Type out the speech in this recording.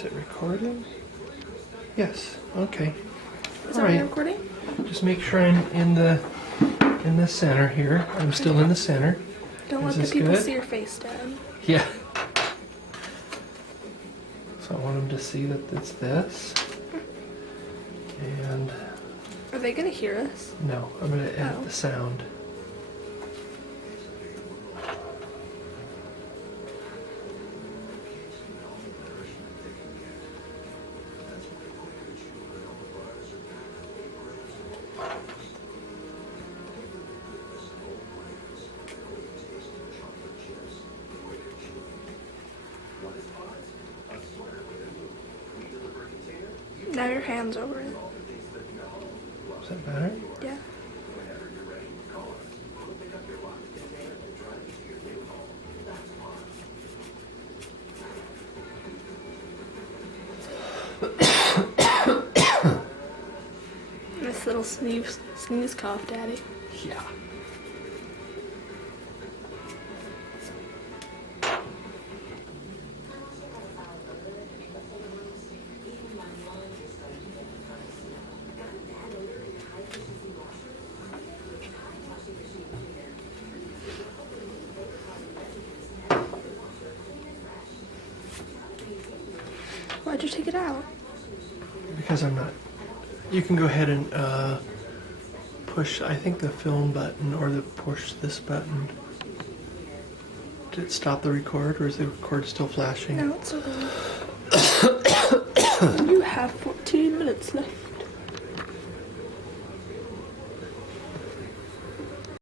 Is it recording? Yes. Okay. Is it already recording? Just make sure I'm in the center here. I'm still in the center. Don't let the people see your face, Dad. Yeah. So I want them to see that it's this. And Are they gonna hear us? no, I'm gonna edit the sound. Now your hand's over it. Is that better? Yeah. Nice little sneeze cough, Daddy. Yeah. Why'd you take it out? Because I'm not. You can go ahead and push, I think, the film button or the push this button. Did it stop the record, or is the record still flashing? No, it's still going. You have 14 minutes left.